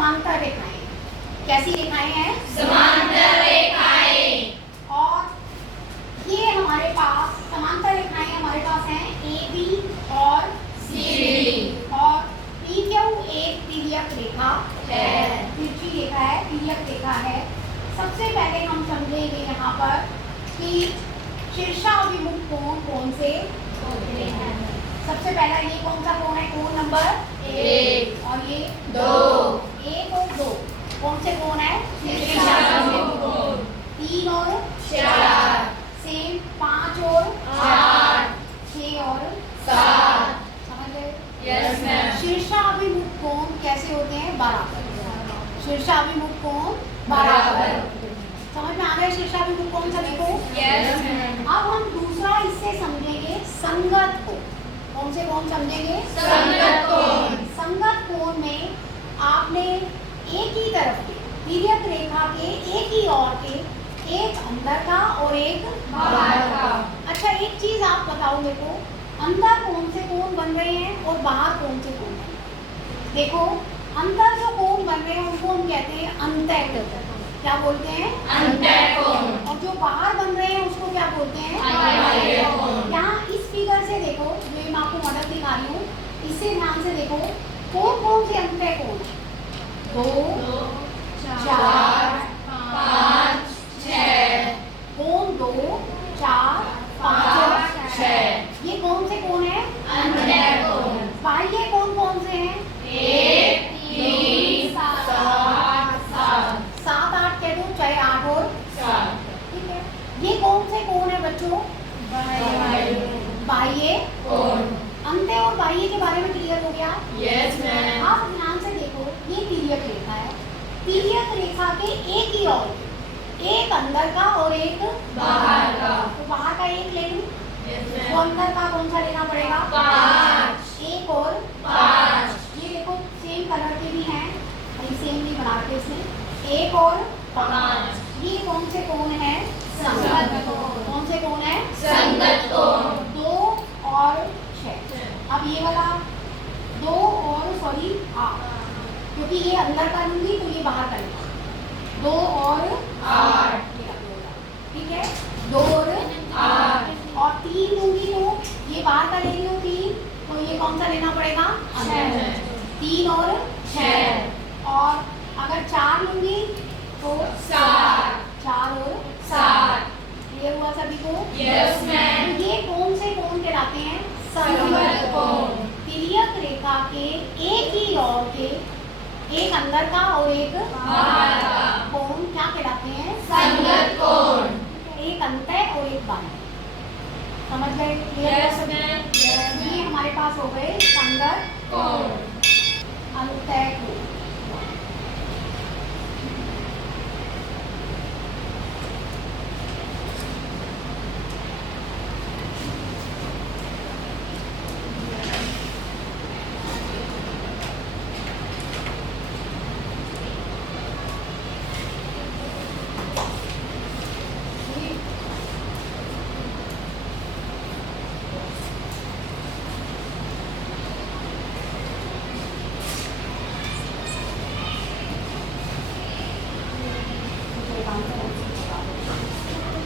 समांतर रेखाएं। कैसी रेखाएं हैं? समांतर रेखाएं। और ये हमारे पास समांतर रेखाएं हमारे पास हैं AB और CD। और PQ एक तिर्यक रेखा है, तिरछी रेखा है, तिर्यक रेखा है। सबसे पहले हम समझेंगे यहाँ पर कि शीर्षाभिमुख कोण कौन से होते हैं। सबसे पहला ये कौन सा कोण है? कोण नंबर 1 और ये 2 1 और 2 कौन से कोण है? शीर्षाभिमुख कोण। 3 और 4 सेम 5 और 8 6 और 7। समझ गए? Yes ma'am. शीर्षाभिमुख कोण कैसे होते हैं? बराबर। शीर्षाभिमुख कोण बराबर। समझ में आ गया शीर्षाभिमुख कोण सभी को? Yes ma'am. अब हम दूसरा इससे समझेंगे संगत कोण। कौन से कोण समझेंगे? संगत कोण। संगत कोण में आपने एक ही तरफ के तिर्यक रेखा के एक ही ओर के एक अंदर का और एक बाहर का। अच्छा एक चीज आप बताओ मेरे को, अंदर कौन से कोण बन रहे हैं और बाहर कौन से कोण बन रहे हैं? देखो अंदर जो कोण बन रहे हैं उनको हम कहते हैं अंतः कोण। क्या बोलते हैं? अंतः कोण। और जो बाहर बन रहे हैं उसको क्या बोलते हैं? बाह्य कोण। यहाँ इस फिगर से देखो, जो मैं आपको मॉडल दिखा रही हूँ, इससे ध्यान से देखो कौन कौन से अंतः कोण? 2 4 5 6। कोण 2 4 5 6। ये कौन से कोण है? अंतः कोण। बाह्य कोण कौन से हैं? 1 3 7 7। 7 8 कह दो, चाहे 8 और 7। ठीक है। ये कौन से कोण है बच्चों? बाह्य कोण। अंतः और बाह्य के बारे में क्लियर हो गया? Yes ma'am. आप ध्यान से देखो, ये तिर्यक रेखा है। तिर्यक रेखा के एक ही ओर एक अंदर का और एक बाहर का। तो बाहर का एक ले लूं, यस तो मैम। अंदर का कौन सा लेना पड़ेगा? 5। एक और 5। ये देखो सेम कलर के भी हैं, वही सेम भी बनाते इसमें। एक और 5। ये कौन से कोण है? संगत कोण। कौन से कोण है? संगत कोण। 2 और 6। अब ये वाला 2 और सॉरी 8, क्योंकि ये अंदर का लूंगी तो ये बाहर का लेगा। 2 और 8। ठीक है, 2 और 8। और 3 लूंगी तो ये बाहर का ले रही हूँ 3, तो ये कौन सा लेना पड़ेगा? 3 और 6। और अगर 4 लूंगी तो 7। 4 और 7। ये हुआ सभी को? Yes ma'am. तो ये कौन से कोण कहलाते हैं? संगत कोण। तिर्यक रेखा के एक ही ओर के एक अंदर का और एक बाहर का। कोण क्या कहलाते हैं? संगत कोण। एक अंतः और एक बाह्य। समझ गए? Yes ma'am. ये हमारे पास हो गए संगत कोण। अंतः कोण।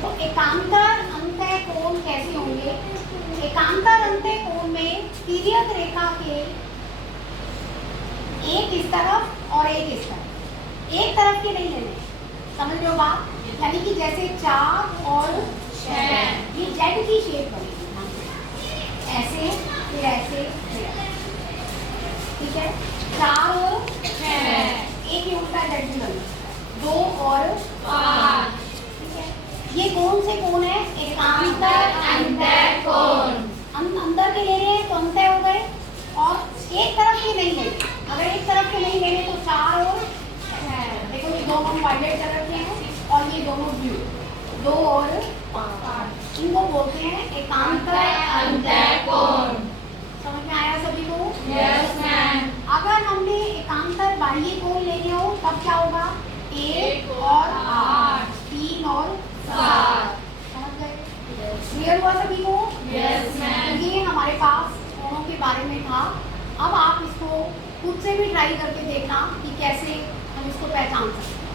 तो एकांतर अंतः कोण कैसे होंगे? एकांतर अंतः कोण में तिर्यक रेखा के एक इस तरफ और एक इस तरफ, एक तरफ के नहीं लेने। समझ लो बात? यानी कि जैसे 4 और 6 ये जेड की शेप बनेगी, ऐसे फिर ऐसे फिर ऐसे। ठीक है, 4 और 6 एक ही उल्टा जेड भी बनेगा। 2 और 5। ठीक है, ये कौन से कोण है? एकांतर अंतः कोण। अंदर के ले रहे हैं तो अंतः हो गए, और एक तरफ के नहीं लेने। अगर एक तरफ के नहीं लेने तो 4 और 6। देखो ये दोनों वायलेट कलर के हैं और ये दोनों ब्लू। 2 और 5 इनको बोलते हैं एकांतर अंतः कोण। समझ में आया सभी को? Yes ma'am. अगर हमने एकांतर बाह्य कोण लेने हो तब क्या होगा? 1 और 8, 3 और 7। समझ गए? क्लियर हुआ सभी को? Yes ma'am. ये हमारे पास कोणों के बारे में था। अब आप इसको खुद से भी ट्राई करके देखना कि कैसे पहचान सकते हो।